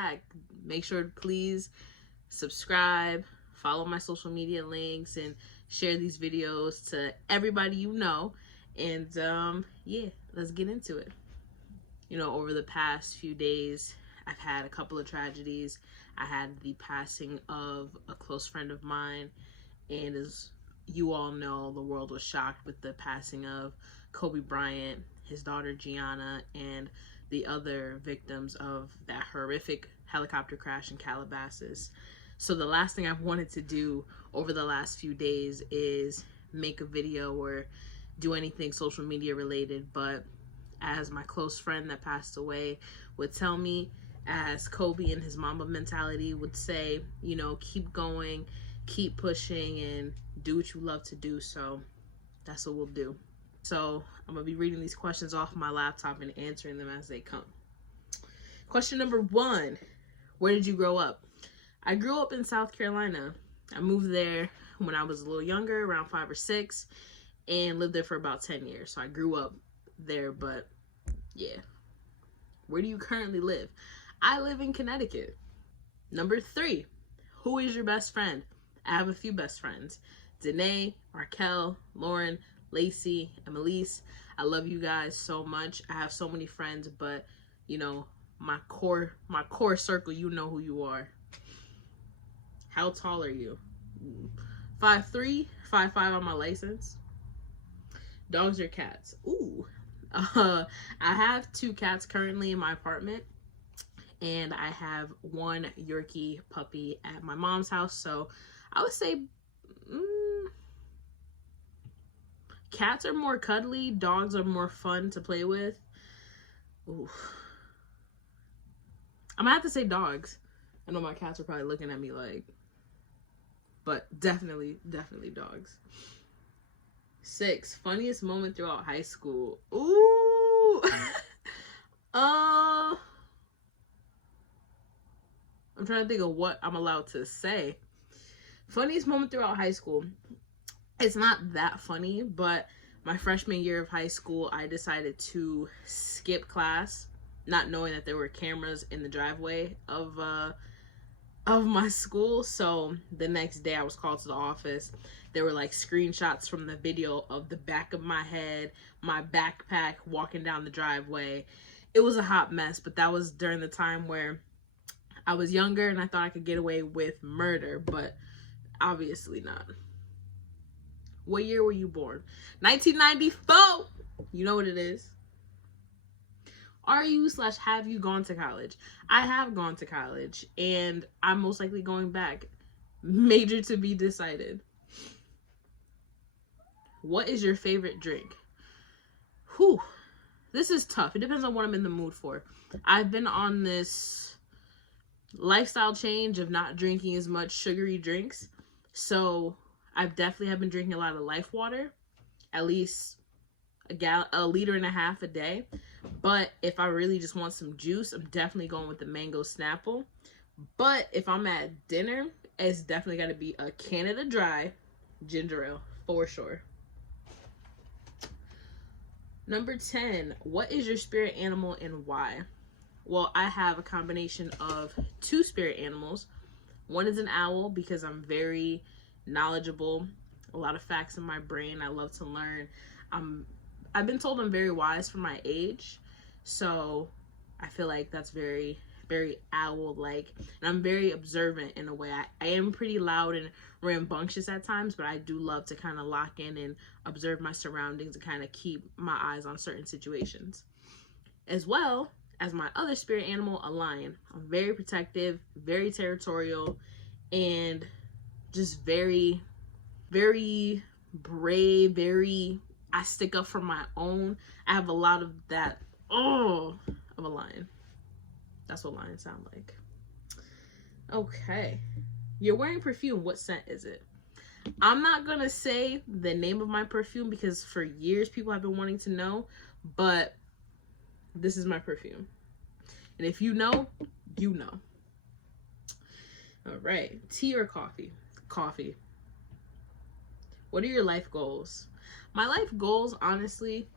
back. Make sure to please subscribe, follow my social media links, and share these videos to everybody you know. And yeah, let's get into it. You know, over the past few days, I've had a couple of tragedies. I had the passing of a close friend of mine, and as you all know, the world was shocked with the passing of Kobe Bryant, his daughter Gianna, and the other victims of that horrific helicopter crash in Calabasas. So the last thing I've wanted to do over the last few days is make a video or do anything social media related, but as my close friend that passed away would tell me, as Kobe and his Mamba mentality would say, you know, keep going, keep pushing, and do what you love to do. So that's what we'll do. So I'm gonna be reading these questions off my laptop and answering them as they come. Question number 1, where did you grow up? I grew up in South Carolina. I moved there when I was a little younger, around 5 or 6, and lived there for about 10 years. So I grew up there, but yeah. Where do you currently live? I live in Connecticut. Number 3, who is your best friend? I have a few best friends. Danae, Raquel, Lauren, Lacey, and Melise. I love you guys so much. I have so many friends, but you know, my core circle, you know who you are. How tall are you? 5'3", 5'5" on my license. Dogs or cats? Ooh. I have 2 cats currently in my apartment, and I have 1 Yorkie puppy at my mom's house. So I would say cats are more cuddly, dogs are more fun to play with. Ooh. I'm gonna have to say dogs. I know my cats are probably looking at me like, but definitely dogs. 6, funniest moment throughout high school. Ooh. I'm trying to think of what I'm allowed to say. Funniest moment throughout high school. It's not that funny, but my freshman year of high school, I decided to skip class, not knowing that there were cameras in the driveway of my school. So the next day I was called to the office. There were like screenshots from the video of the back of my head, my backpack, walking down the driveway. It was a hot mess, but that was during the time where I was younger and I thought I could get away with murder, but obviously not. What year were you born? 1994. You know what it is. Are you / have you gone to college? I have gone to college, and I'm most likely going back. Major to be decided. What is your favorite drink? Whew. This is tough. It depends on what I'm in the mood for. I've been on this lifestyle change of not drinking as much sugary drinks. So I've definitely have been drinking a lot of Life water, at least a liter and a half a day. But if I really just want some juice, I'm definitely going with the mango Snapple. But if I'm at dinner, it's definitely got to be a Canada Dry ginger ale for sure. Number 10, what is your spirit animal and why? Well, I have a combination of 2 spirit animals. One is an owl because I'm very knowledgeable, a lot of facts in my brain. I love to learn. I've been told I'm very wise for my age, so I feel like that's very owl-like, and I'm very observant in a way. I am pretty loud and rambunctious at times, but I do love to kind of lock in and observe my surroundings and kind of keep my eyes on certain situations. As well as my other spirit animal, a lion. I'm very protective, very territorial, and just very brave, I stick up for my own. I have a lot of that, of a lion. That's what lions sound like. Okay. You're wearing perfume. What scent is it? I'm not going to say the name of my perfume because for years people have been wanting to know, but this is my perfume. And if you know, you know. All right. Tea or coffee? Coffee. What are your life goals? My life goals, honestly,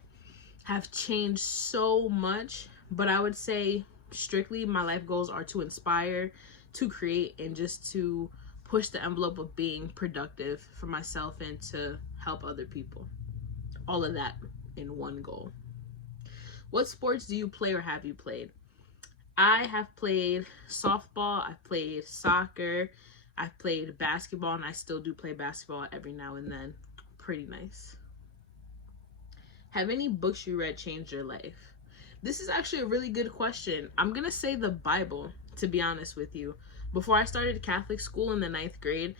have changed so much, but I would say strictly my life goals are to inspire, to create, and just to push the envelope of being productive for myself and to help other people. All of that in one goal. What sports do you play or have you played? I have played softball, I've played soccer, I've played basketball, and I still do play basketball every now and then. Pretty nice. Have any books you read changed your life? This is actually a really good question. I'm going to say the Bible, to be honest with you. Before I started Catholic school in the 9th grade,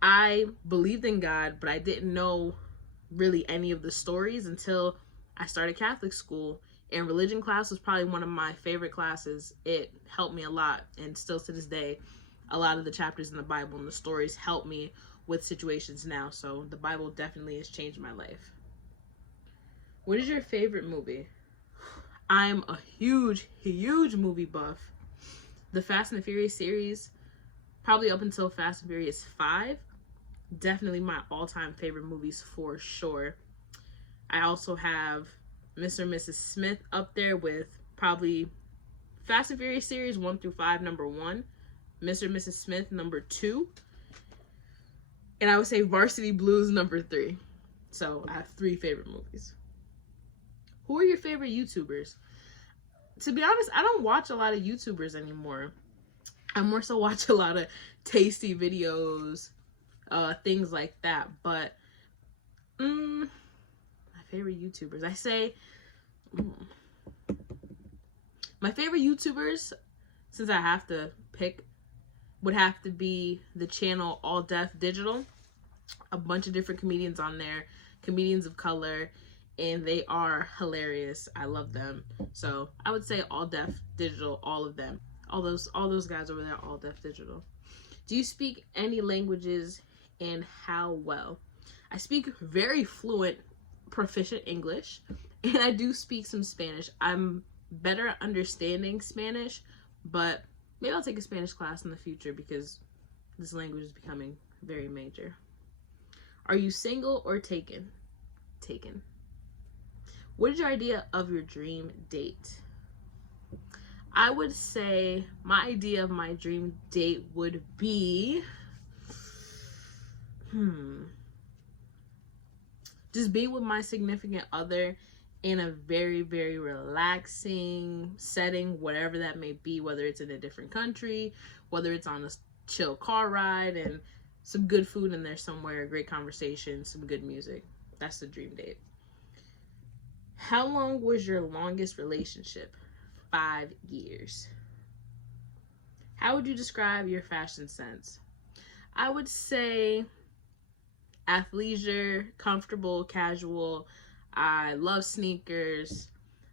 I believed in God, but I didn't know really any of the stories until I started Catholic school. And religion class was probably one of my favorite classes. It helped me a lot, and still to this day, a lot of the chapters in the Bible and the stories help me with situations now. So the Bible definitely has changed my life. What is your favorite movie? I'm a huge movie buff. The Fast and the Furious series, probably up until Fast and Furious 5, definitely my all-time favorite movies for sure. I also have Mr. and Mrs. Smith up there with probably Fast and Furious series 1 through 5, number 1. Mr. and Mrs. Smith, number 2. And I would say Varsity Blues, number 3. So I have 3 favorite movies. Who are your favorite YouTubers? To be honest, I don't watch a lot of YouTubers anymore. I more so watch a lot of tasty videos, things like that. But my favorite YouTubers, I say my favorite YouTubers, since I have to pick, would have to be the channel All Def Digital. A bunch of different comedians on there, comedians of color, and they are hilarious. I love them. So I would say All Def Digital, all of them. All those guys over there, All Def Digital. Do you speak any languages, and how well? I speak very fluent, proficient English, and I do speak some Spanish. I'm better at understanding Spanish, but maybe I'll take a Spanish class in the future because this language is becoming very major. Are you single or taken? Taken. What is your idea of your dream date? I would say my idea of my dream date would be just be with my significant other in a very, very relaxing setting, whatever that may be, whether it's in a different country, whether it's on a chill car ride, and some good food in there somewhere, great conversation, some good music. That's the dream date. How long was your longest relationship? 5 years. How would you describe your fashion sense? I would say athleisure, comfortable, casual. I love sneakers.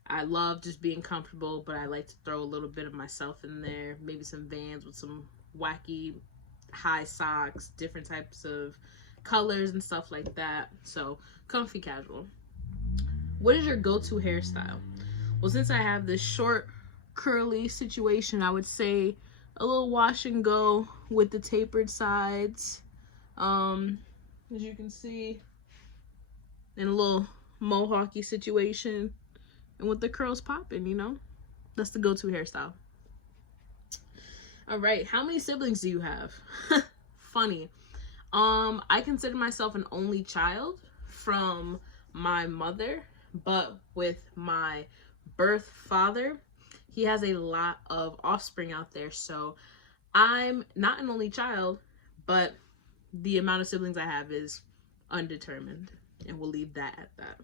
I love just being comfortable, but I like to throw a little bit of myself in there. Maybe some Vans with some wacky high socks, different types of colors and stuff like that. So comfy, casual. What is your go-to hairstyle? Well, since I have this short curly situation, I would say a little wash and go with the tapered sides, as you can see, in a little mohawky situation, and with the curls popping, you know. That's the go-to hairstyle. All right, how many siblings do you have? Funny. I consider myself an only child from my mother, but with my birth father, he has a lot of offspring out there. So I'm not an only child, but the amount of siblings I have is undetermined, and we'll leave that at that.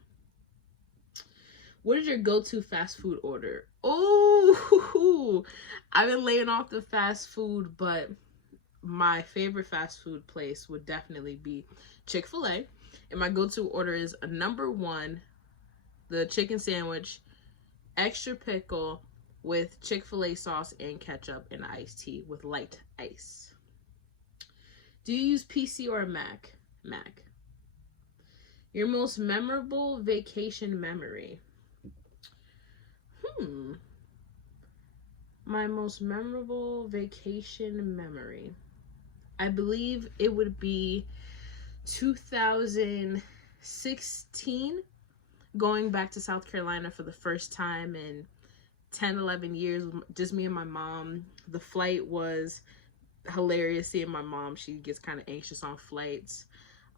What is your go-to fast food order? Oh, I've been laying off the fast food, but my favorite fast food place would definitely be Chick-fil-A. And my go-to order is a number 1, the chicken sandwich, extra pickle with Chick-fil-A sauce and ketchup, and iced tea with light ice. Do you use PC or Mac? Mac. Your most memorable vacation memory? My most memorable vacation memory, I believe it would be 2016, going back to South Carolina for the first time and 10, 11 years, just me and my mom. The flight was hilarious. Seeing my mom, she gets kind of anxious on flights.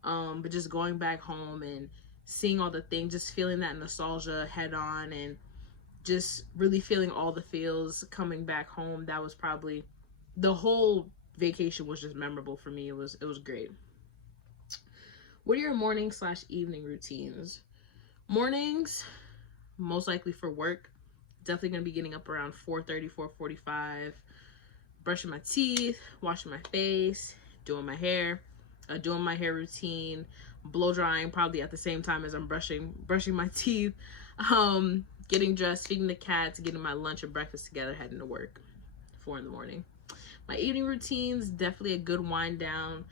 But just going back home and seeing all the things, just feeling that nostalgia head on, and just really feeling all the feels coming back home. That was probably, the whole vacation was just memorable for me. It was great. What are your morning/evening routines? Mornings, most likely for work. Definitely going to be getting up around 4:30, 4:45, brushing my teeth, washing my face, doing my hair routine, blow drying probably at the same time as I'm brushing my teeth, getting dressed, feeding the cats, getting my lunch and breakfast together, heading to work, 4 in the morning. My evening routines, definitely a good wind down,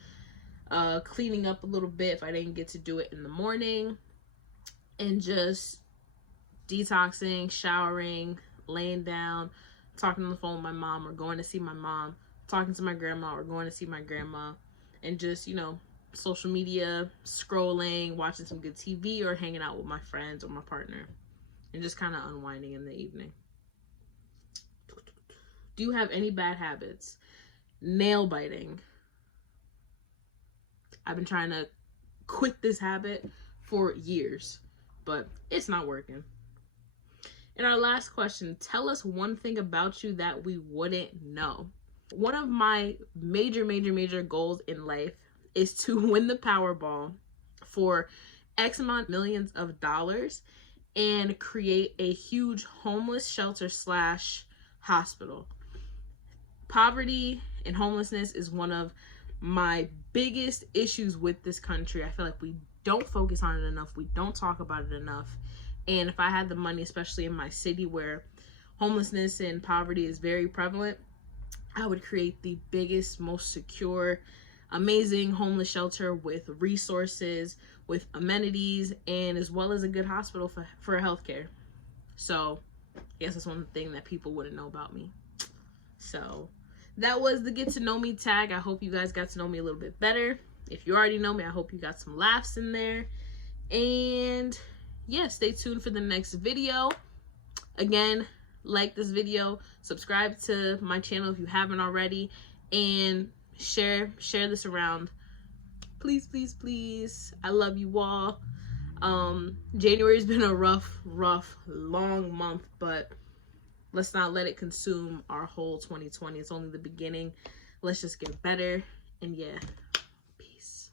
cleaning up a little bit if I didn't get to do it in the morning, and just detoxing, showering, laying down, talking on the phone with my mom, or going to see my mom, talking to my grandma, or going to see my grandma, and just, you know, social media, scrolling, watching some good TV, or hanging out with my friends or my partner, and just kind of unwinding in the evening. Do you have any bad habits? Nail biting. I've been trying to quit this habit for years, but it's not working. And our last question, tell us one thing about you that we wouldn't know. One of my major goals in life is to win the Powerball for X amount millions of dollars and create a huge homeless shelter / hospital. Poverty and homelessness is one of my biggest issues with this country. I feel like we don't focus on it enough. We don't talk about it enough. And if I had the money, especially in my city where homelessness and poverty is very prevalent, I would create the biggest, most secure, amazing homeless shelter with resources, with amenities, and as well as a good hospital for healthcare. So I guess that's one thing that people wouldn't know about me. So that was the get to know me tag. I hope you guys got to know me a little bit better. If you already know me, I hope you got some laughs in there. And yeah, stay tuned for the next video. Again, like this video, subscribe to my channel if you haven't already, and share this around. Please, please, please. I love you all. January's been a rough, long month, but let's not let it consume our whole 2020. It's only the beginning. Let's just get better. And yeah, peace.